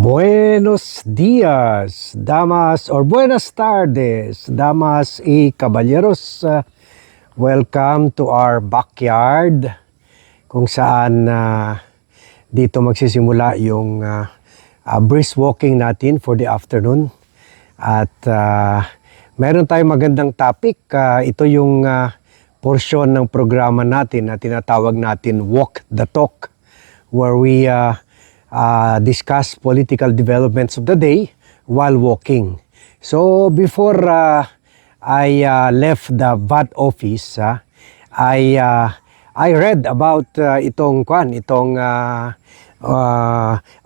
Buenos días, damas, or buenas tardes, damas y caballeros. Welcome to our backyard kung saan dito magsisimula yung brisk walking natin for the afternoon. At meron tayong magandang topic. Ito yung portion ng programa natin na tinatawag natin Walk the Talk, where we discuss political developments of the day while walking. So before I left the VAT office, I read about itong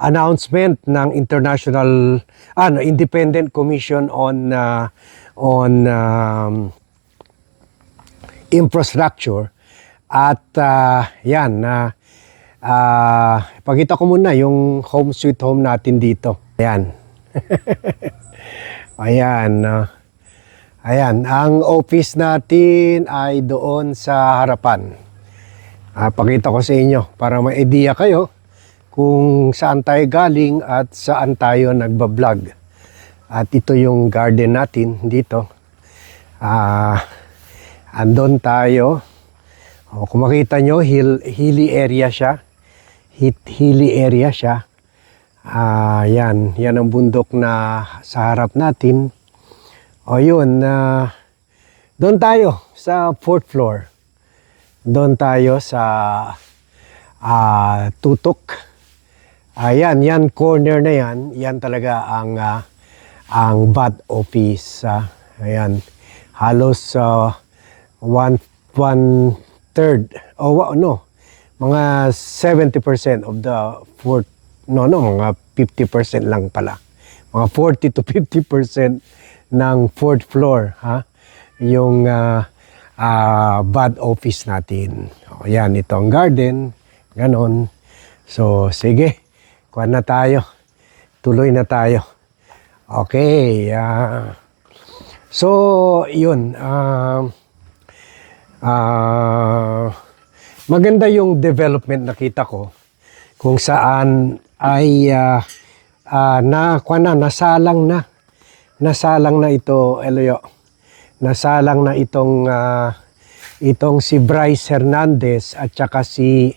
announcement ng International Independent Commission on Infrastructure. At pakita ko muna yung home sweet home natin dito. Ayan. Ayan. Ang office natin ay doon sa harapan. Pakita ko sa inyo para may idea kayo kung saan tayo galing at saan tayo nagbablog. At ito yung garden natin dito. Andon tayo. Kung makita nyo, hilly area siya. Hilly area siya. Yan ang bundok na sa harap natin. Doon tayo sa 4th floor. Doon tayo sa tutok. Yan corner na yan talaga ang VAT office. Ayan, halos 1/3 mga 70% of the fourth, mga 50% lang pala. Mga 40 to 50% ng 4th floor, yung VAT office natin. Yan, ito ang garden, ganon. So, sige, kuha na tayo. Tuloy na tayo. Okay, so, yun. Maganda yung development nakita ko kung saan ay nasalang na ito, Eloyo. Nasalang na itong si Bryce Hernandez at saka si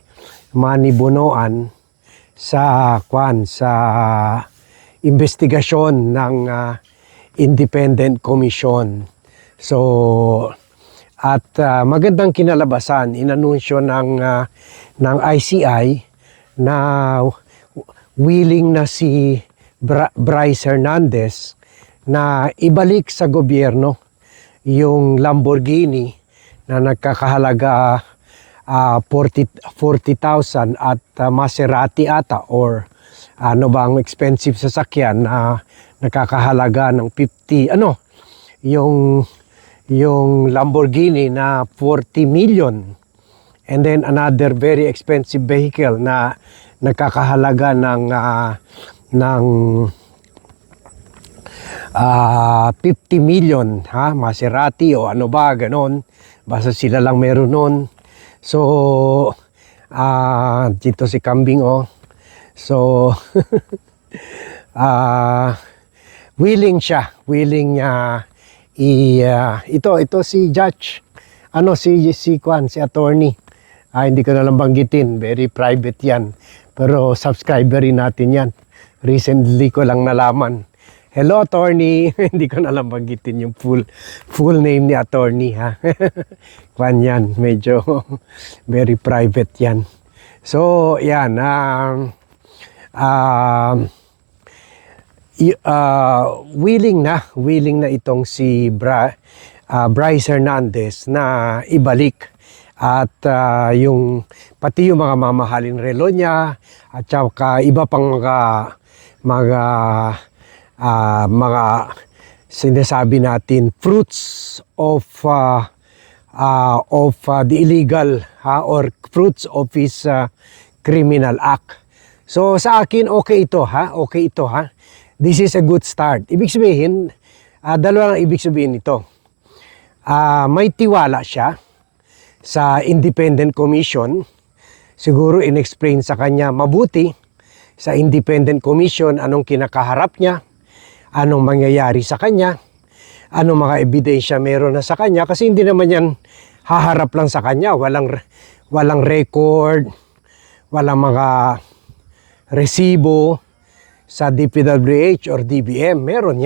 Manny Bonoan sa investigasyon ng Independent Commission. So, at magandang kinalabasan, inanunsyo ng ICI na willing na si Bryce Hernandez na ibalik sa gobyerno yung Lamborghini na nagkakahalaga 40,000 at Maserati ata or ano bang expensive sasakyan na nakakahalaga ng 50 yung Lamborghini na 40 million, and then another very expensive vehicle na nakakahalaga ng 50 million, Maserati o ano ba, ganon. Basta sila lang meron nun. So, dito si Kambing, So, willing niya ito si judge, si attorney. Hindi ko na lang banggitin, very private yan. Pero subscriber rin natin yan. Recently ko lang nalaman. Hello, attorney. Hindi ko na lang banggitin yung full name ni attorney, Kwan yan, medyo very private yan. So, yan. Willing na itong si Bryce Hernandez na ibalik at pati yung mga mamahaling relo niya at saka iba pang mga sinasabi natin fruits of the illegal or fruits of his criminal act. So sa akin okay ito. This is a good start. Ibig sabihin, dalawa ang ibig sabihin nito. May tiwala siya sa Independent Commission. Siguro in-explain sa kanya mabuti sa independent commission, anong kinakaharap niya, anong mangyayari sa kanya, anong mga ebidensya meron na sa kanya, kasi hindi naman yan haharap lang sa kanya, walang record, walang mga resibo sa DPWH or DBM. Meron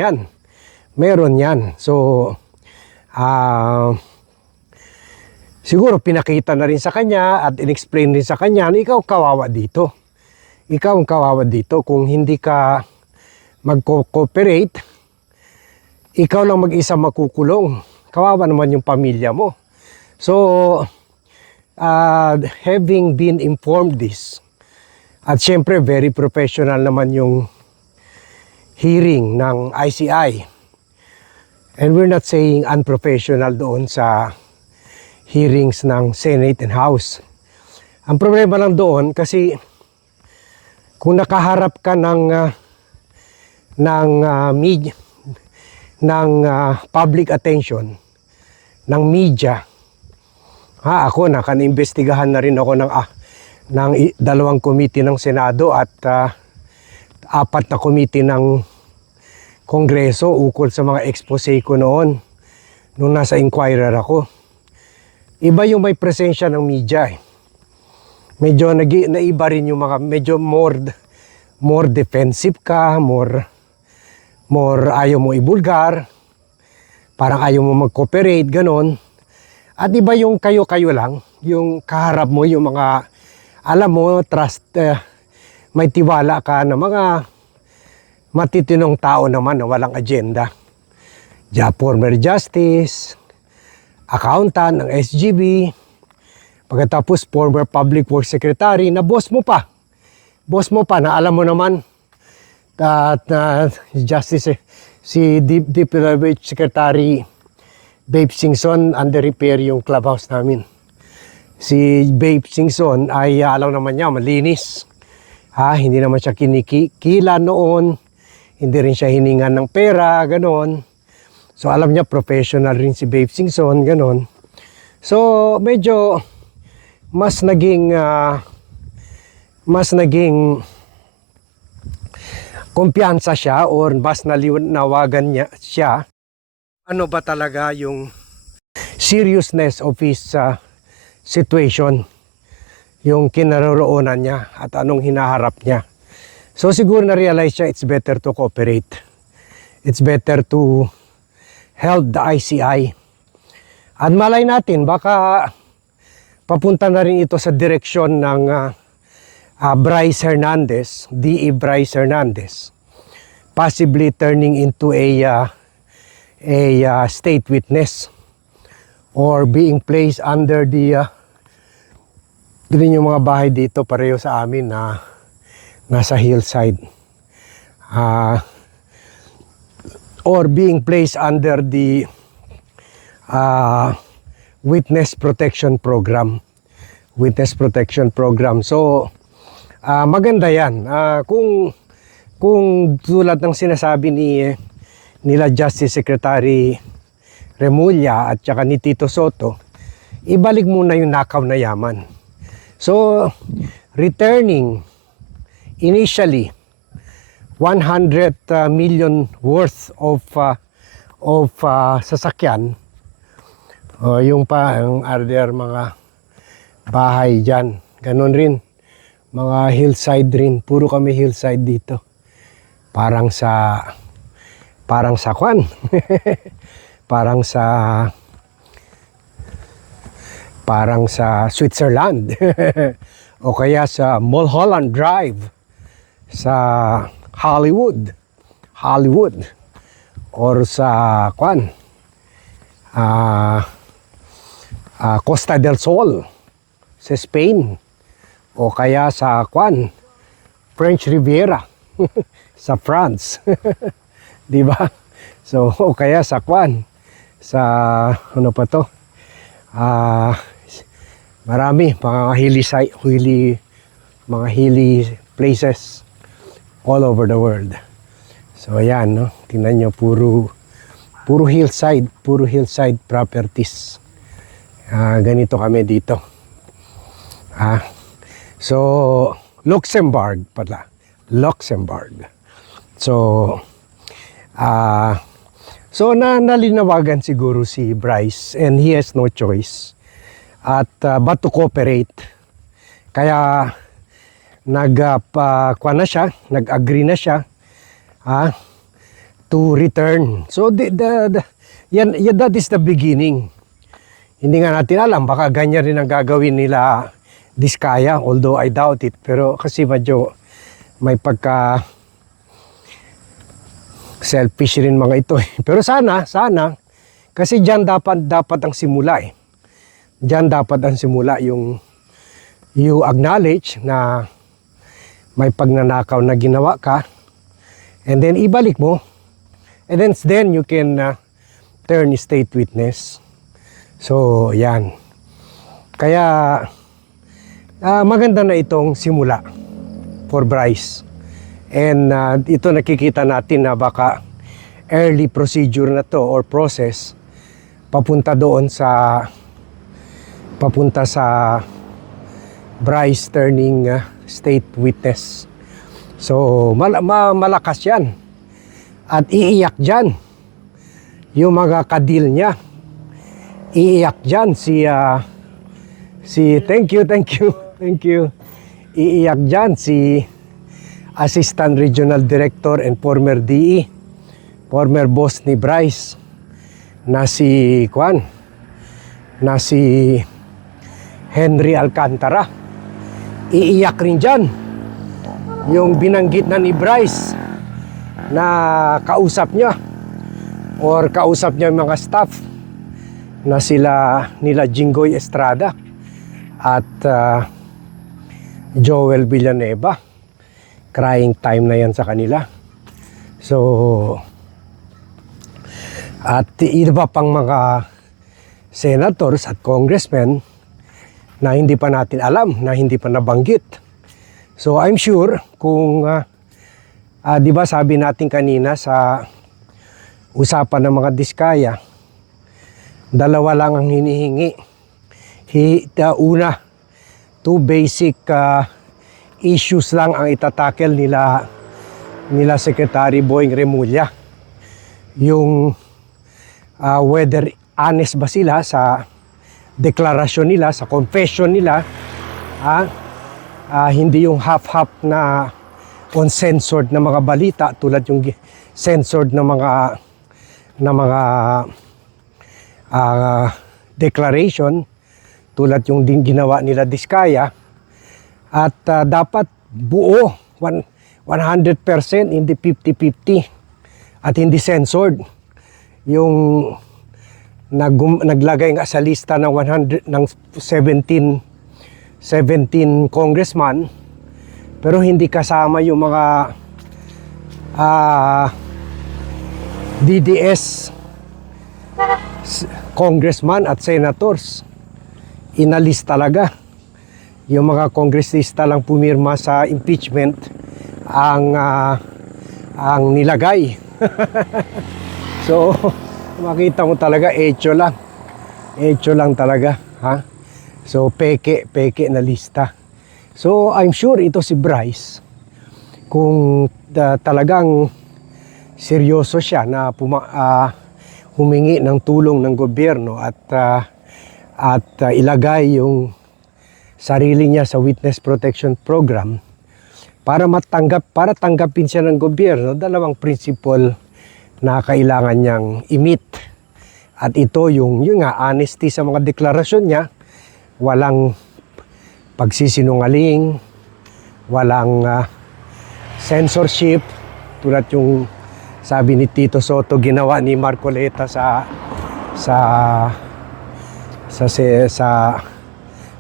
yan. So siguro pinakita na rin sa kanya at in-explain rin sa kanya na ikaw kawawa dito. Ikaw ang kawawa dito kung hindi ka mag-cooperate. Ikaw lang mag-isa makukulong. Kawawa naman yung pamilya mo. So, having been informed this, at syempre very professional naman yung hearing ng ICI. And we're not saying unprofessional doon sa hearings ng Senate and House. Ang problema lang doon kasi kung nakaharap ka ng public attention ng media, ako nakaniimbestigahan na rin ako ng 2 committee ng Senado at 4 na committee ng Kongreso ukol sa mga expose ko noon nung nasa Inquirer ako. Iba yung may presensya ng media. Medyo naiba rin yung mga medyo more defensive ka, more ayaw mo ibulgar, parang ayaw mo mag-cooperate, ganon. At iba yung kayo-kayo lang, yung kaharap mo, yung mga, alam mo, trust, may tiwala ka na mga matitinong tao naman na walang agenda. Former justice, accountant ng SGB, pagkatapos former public works secretary na boss mo pa na alam mo naman at justice si DPWH Secretary Babe Singson, under repair yung clubhouse namin. Si Babe Singson ay alam naman niya, malinis. Hindi naman siya kinikila noon. Hindi rin siya hiningan ng pera, ganon. So alam niya, professional rin si Babe Singson, ganon. So medyo mas naging kumpiyansa siya or mas naliwanawagan niya siya. Ano ba talaga yung seriousness of his situation, yung kinaroroonan niya at anong hinaharap niya. So siguro na-realize siya it's better to cooperate. It's better to help the ICI. At malay natin, baka papunta na rin ito sa direksyon ng Bryce Hernandez, DE Bryce Hernandez, possibly turning into a state witness or being placed under the din yung mga bahay dito pareho sa amin na nasa hillside, or being placed under the witness protection program. So maganda yan. Kung tulad ng sinasabi nila Justice Secretary Remulla at saka ni Tito Soto, ibalik muna yung nakaw na yaman. So, returning initially 100 million worth of sasakyan, yung other mga bahay dyan, ganun rin, mga hillside rin, puro kami hillside dito, parang sa kwan parang sa Switzerland o kaya sa Mulholland Drive sa Hollywood or sa kwan Costa del Sol sa Spain o kaya sa kwan French Riviera sa France. Di ba? So, o kaya sa kwan, sa ano pa to? Marami mga hilly places all over the world. So ayan, no? Tingnan nyo, puro hillside properties. Ganito kami dito. So Luxembourg pala. Luxembourg. So, nalinawagan siguro si Bryce and he has no choice but to cooperate. Kaya nag-agree na siya to return. So that is the beginning. Hindi nga natin alam, baka ganyan rin ang gagawin nila Diskaya, although I doubt it. Pero kasi medyo may pagka selfish rin mga ito. Pero sana, kasi diyan dapat ang simula eh. Diyan dapat ang simula yung you acknowledge na may pagnanakaw na ginawa ka and then ibalik mo and then you can turn state witness. So yan, kaya maganda na itong simula for Bryce and ito nakikita natin na baka early procedure na to or process papunta sa Bryce turning state witness. So malakas yan at iiyak dyan yung mga kadil niya. Iiyak dyan si thank you iiyak dyan si Assistant Regional Director and former DE, former boss ni Bryce na si Henry Alcantara. Iiyak rin dyan yung binanggit na ni Bryce na kausap niya yung mga staff na nila Jinggoy Estrada at Joel Villanueva. Crying time na yan sa kanila. So at iba pang mga senators at congressmen na hindi pa natin alam, na hindi pa nabanggit. So I'm sure kung di ba sabi natin kanina sa usapan ng mga Diskaya, dalawa lang ang hinihingi. Una, two basic issues lang ang itatakel nila Secretary Boying Remulla. Yung whether honest ba sila sa deklarasyon nila, sa confession nila, hindi yung half-half na uncensored na mga balita tulad yung censored na mga declaration tulad yung din ginawa nila Diskaya. At dapat buo 100%, hindi 50-50 at hindi censored. Yung naglagay nga sa lista ng 17 congressman pero hindi kasama yung mga DDS congressman at senators. Inalis talaga. Yung mga kongresista lang pumirma sa impeachment ang nilagay. So makita mo talaga hecho lang talaga, ha? So peke na lista. So I'm sure ito si Bryce, kung talagang seryoso siya na humingi ng tulong ng gobyerno at ilagay yung sarili niya sa Witness Protection Program para tanggapin siya ng gobyerno, dalawang principle na kailangan niyang i-meet. At ito yung nga honesty sa mga deklarasyon niya, walang pagsisinungaling, walang censorship tulad yung sabi ni Tito Soto ginawa ni Marcoleta sa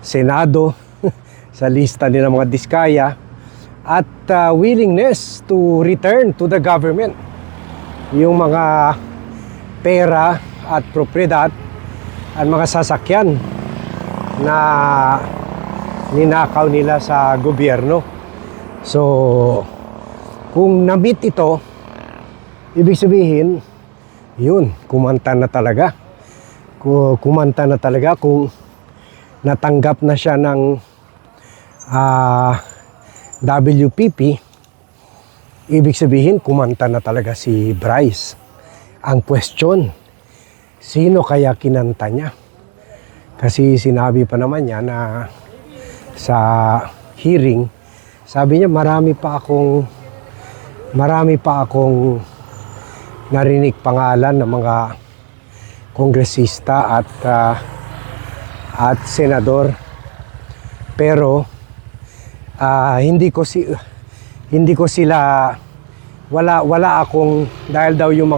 Senado sa lista nila mga Diskaya, at willingness to return to the government yung mga pera at propriedad at mga sasakyan na ninakaw nila sa gobyerno. So kung na-meet ito, ibig sabihin yun, kumanta na talaga kung natanggap na siya ng WPP Ibig sabihin, kumanta na talaga si Bryce. Ang question, sino kaya kinanta niya? Kasi sinabi pa naman niya na sa hearing, sabi niya marami pa akong narinig pangalan ng mga kongresista at senador. Pero hindi ko sila wala akong, dahil daw yung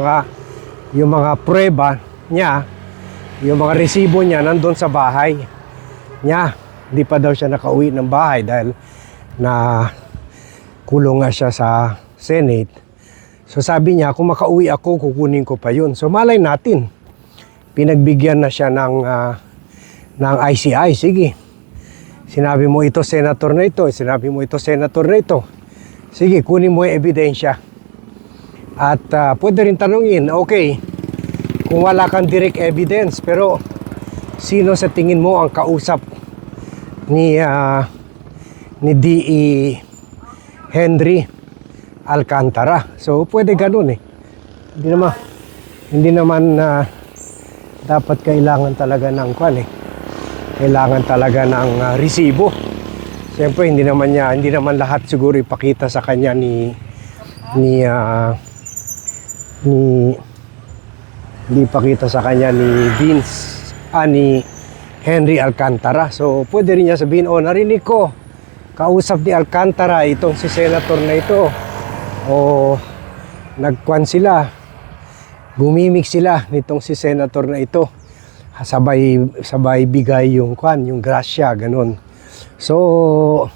mga prueba niya, yung mga resibo niya nandun sa bahay niya. Hindi pa daw siya nakauwi ng bahay dahil na kulong nga siya sa Senate. So sabi niya, kung makauwi ako, kukunin ko pa yun. So malay natin, pinagbigyan na siya ng ICI. Sige, sinabi mo ito senator na ito, sinabi mo ito senator na ito. Sige, kunin mo yung ebidensya. At pwede rin tanungin, okay, kung wala kang direct evidence, pero sino sa tingin mo ang kausap ni D.E. Henry Alcantara? So pwede ganun eh. Hindi naman dapat kailangan talaga ng kailangan talaga ng resibo. Siyempre hindi naman lahat siguro ipakita sa kanya ni ipakita sa kanya ni ni Henry Alcantara. So pwede rin niya sabihin, narinig ko kausap ni Alcantara itong si senator na ito, o gumimik sila nitong si senator na ito, sabay bigay yung grasya, ganun. So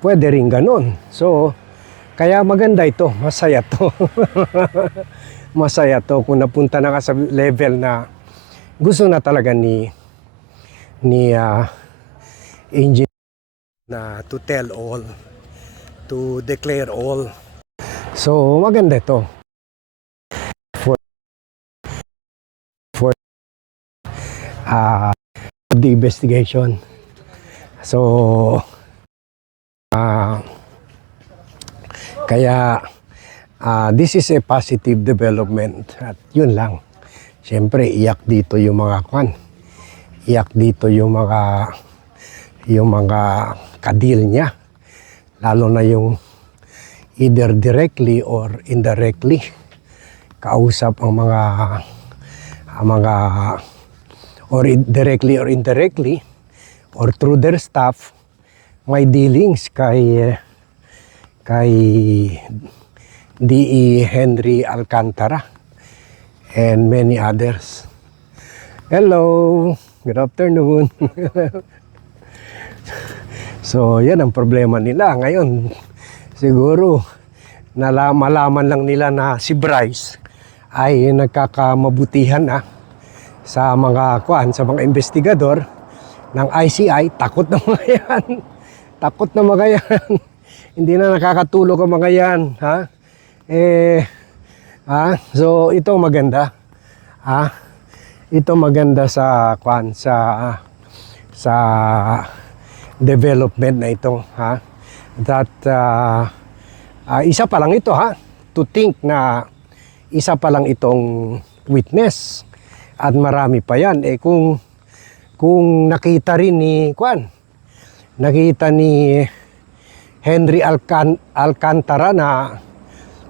pwede rin ganun. So kaya maganda ito, masaya to. Masaya to kung napunta na ka sa level na gusto na talaga ni engineer na to tell all, to declare all. So maganda ito for the investigation. So kaya this is a positive development, at yun lang. Siyempre iyak dito yung mga kadil niya, lalo na yung either directly or indirectly kausap ang mga or directly or indirectly or through their staff may dealings kay D.E. Henry Alcantara and many others. Hello, good afternoon. So yan ang problema nila ngayon. Siguro malaman lang nila na si Bryce ay nagkakamabutihan na sa mga investigador ng ICI. Takot na mga yan. Takot na mga yan. Hindi na nakakatulog ang mga yan, ha? So ito maganda. Ito maganda sa development na ito, ha? That isa pa lang ito, ha? To think na isa pa lang itong witness at marami pa yan. Kung nakita rin nakita ni Henry Alcantara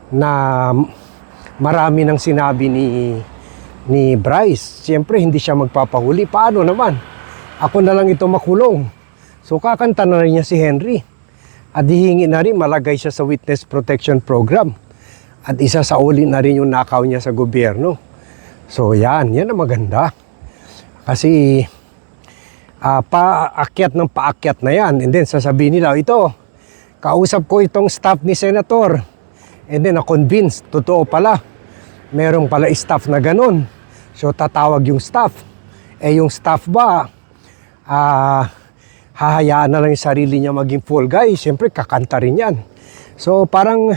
na marami nang sinabi ni Bryce, siyempre hindi siya magpapahuli. Paano naman? Ako na lang ito makulong. So kakanta na rin niya si Henry. At hihingi na rin malagay siya sa Witness Protection Program. At isa sa uli na rin yung nakaw niya sa gobyerno. So yan ang maganda. Kasi paakyat na yan. And then sasabihin nila, ito, kausap ko itong staff ni Senator. And then na-convince, totoo pala. Merong pala staff na ganun. So tatawag yung staff. Yung staff ba, hahayaan na lang yung sarili niya maging fall guy? Siyempre kakanta rin yan. So parang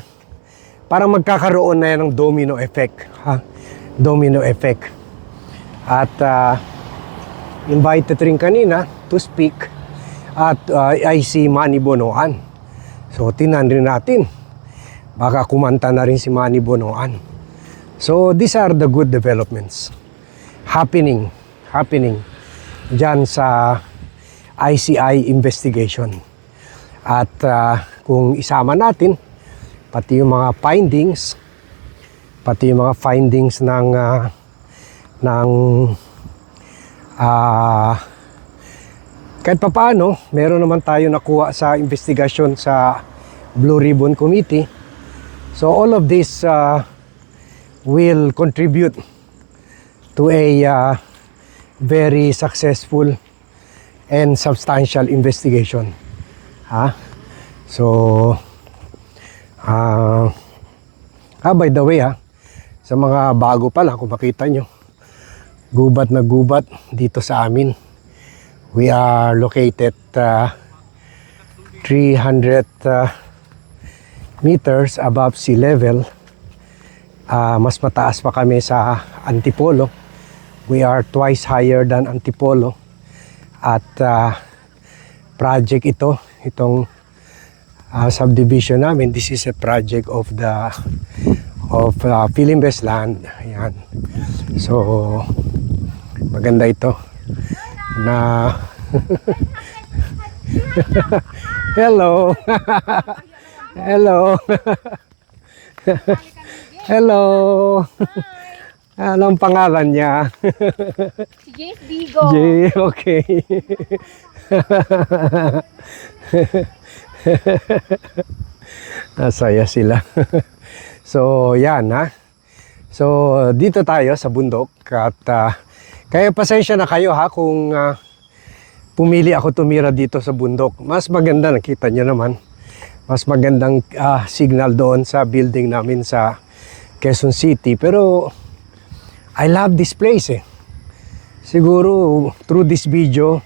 magkakaroon na yan ng domino effect. Domino effect. At invited rin kanina to speak at ay si Manny Bonoan. So tinan rin natin. Baka kumanta na rin si Manny Bonoan. So these are the good developments happening dyan sa ICI investigation. At kung isama natin pati yung mga findings ng kahit papaano, meron naman tayo nakuha sa investigasyon sa Blue Ribbon Committee. So all of this will contribute to a very successful and substantial investigation. So by the way, sa mga bago pa lang, kung makita nyo, gubat na gubat dito sa amin. We are located 300 meters above sea level. Mas mataas pa kami sa Antipolo. We are twice higher than Antipolo. At project itong subdivision namin, this is a project of Philinvest Land. Ayan. So maganda ito na hello. Hello. Hello. Anong pangalan niya? Si Jace Bigo. Jay, okay. Nasaya sila. So, yan So, dito tayo sa bundok at kaya pasensya na kayo kung pumili ako tumira dito sa bundok. Mas maganda, nakita nyo naman. Mas magandang signal doon sa building namin sa Quezon City. Pero I love this place Siguro through this video,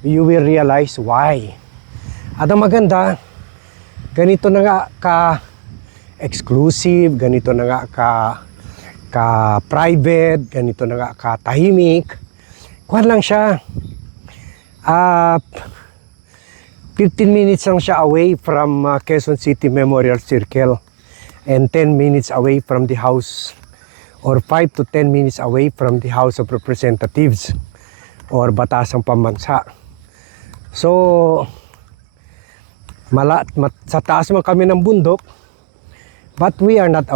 you will realize why. At ang maganda, ganito na nga ka-exclusive, ganito na nga ka-private, ganito na nga ka-tahimik. Kuhan lang siya. 15 minutes lang siya away from Quezon City Memorial Circle and 10 minutes away from the House, or 5 to 10 minutes away from the House of Representatives or Batasang Pambansa. So, sa taas man kami ng bundok, but we are not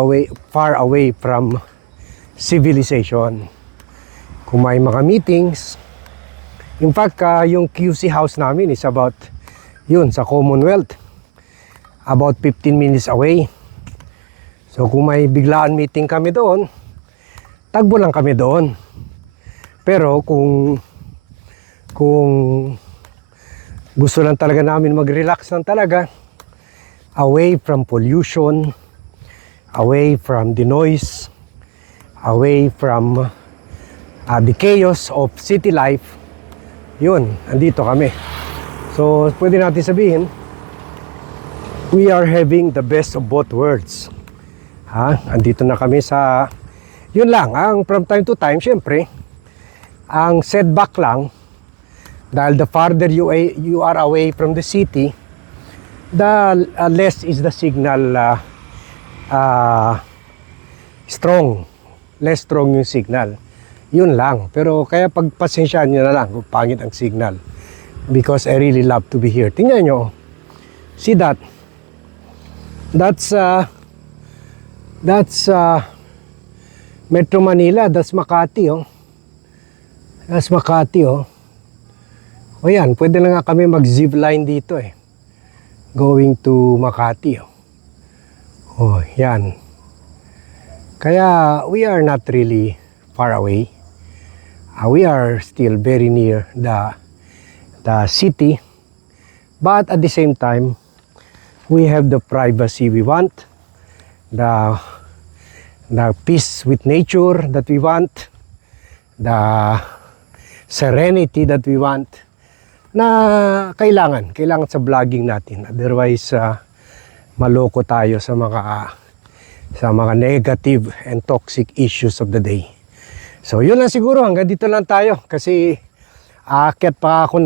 far away from civilization. Kung may mga meetings, in fact, yung QC house namin is about sa Commonwealth, about 15 minutes away. So kung may biglaan meeting kami doon, tagbo lang kami doon. Pero kung gusto lang talaga namin mag-relax lang talaga, away from pollution, away from the noise, away from the chaos of city life, yun, andito kami. So, pwede natin sabihin, we are having the best of both worlds. Andito na kami sa, yun lang, from time to time, syempre, ang setback lang, dahil the farther you are away from the city, the less is the signal strong. Less strong yung signal. Yun lang. Pero kaya pagpasensyaan nyo na lang kung pangit ang signal. Because I really love to be here. Tingnan nyo. See that? That's Metro Manila. That's Makati, That's Makati, O yan, pwede na nga kami mag-zip line dito, Going to Makati, yan. Kaya we are not really far away. We are still very near the city, but at the same time, we have the privacy we want, the peace with nature that we want, the serenity that we want, na kailangan sa vlogging natin. Otherwise, maloko tayo sa mga negative and toxic issues of the day. So yun lang siguro, hanggang dito lang tayo kasi aakyat pa ako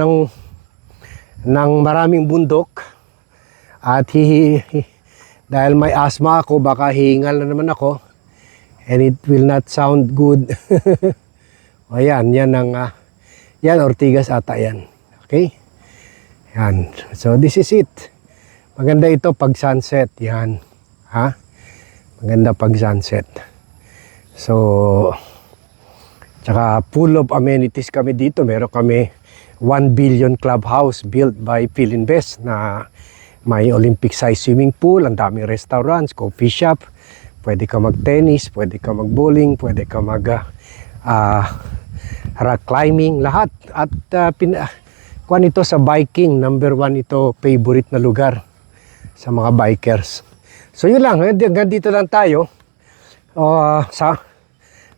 ng maraming bundok at Dahil may asthma ako, baka hihingal na naman ako. And it will not sound good. O yan, yan ang, yan, Ortigas ata yan. Okay? Yan. So this is it. Maganda ito pag sunset. Yan. Ha? Maganda pag sunset. So, tsaka full of amenities kami dito. Meron kami 1 billion clubhouse built by Philinvest na may Olympic size swimming pool, ang daming restaurants, coffee shop, pwede ka mag-tennis, pwede ka mag-bowling, pwede ka rock climbing, lahat. At kuwan ito sa biking, number 1 ito, favorite na lugar sa mga bikers. So yun lang, hanggang dito lang tayo. Sa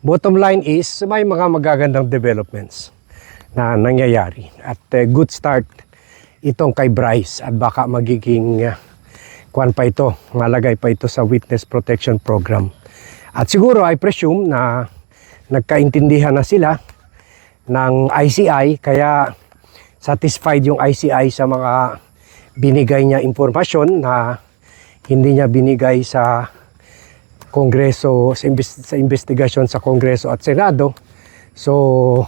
bottom line is, may mga magagandang developments na nangyayari. At good start itong kay Bryce at baka magiging kuwan pa ito, malagay pa ito sa Witness Protection Program. At siguro I presume na nagkaintindihan na sila ng ICI, kaya satisfied yung ICI sa mga binigay niya impormasyon na hindi niya binigay sa Kongreso, sa investigasyon sa Kongreso at Senado. So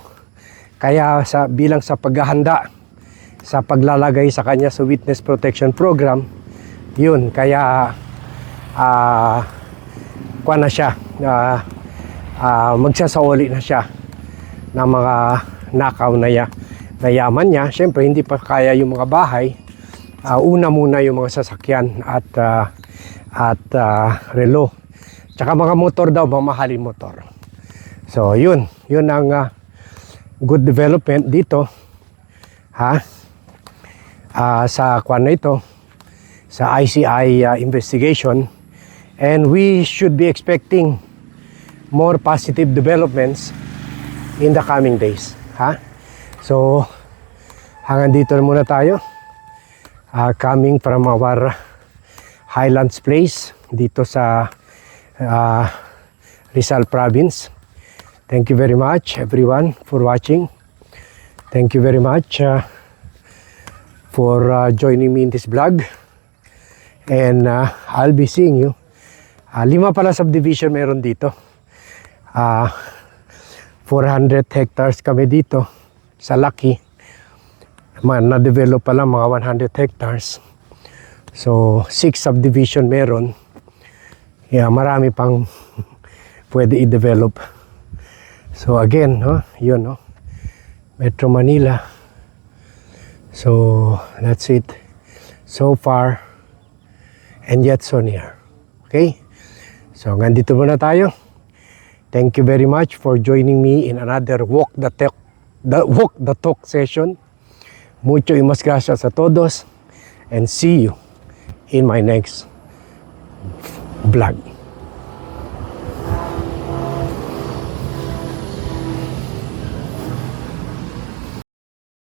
kaya bilang sa paghahanda sa paglalagay sa kanya sa Witness Protection Program, yun, kaya kuha na siya, magsasauli na siya ng mga nakaw na yaman niya. Siyempre, hindi pa kaya yung mga bahay. Una muna yung mga sasakyan at relo. Tsaka mga motor daw, mamahaling motor. So, yun ang good development dito. Sa kwan na ito, sa ICI investigation, and we should be expecting more positive developments in the coming days. So hanggang dito na muna tayo, coming from our Highlands Place dito sa Rizal Province. Thank you very much everyone for watching. Thank you very much for joining me in this vlog, and I'll be seeing you. 5 pala subdivision meron dito. 400 hectares kami dito sa Lucky. Na-develop pala mga 100 hectares. So 6 subdivision meron. Yeah, marami pang pwede i-develop. So again, yun, Metro Manila. So that's it so far, and yet so near. Okay, so hanggang dito muna tayo. Thank you very much for joining me in another Walk the Talk session. Mucho y mas gracias a todos, and see you in my next vlog.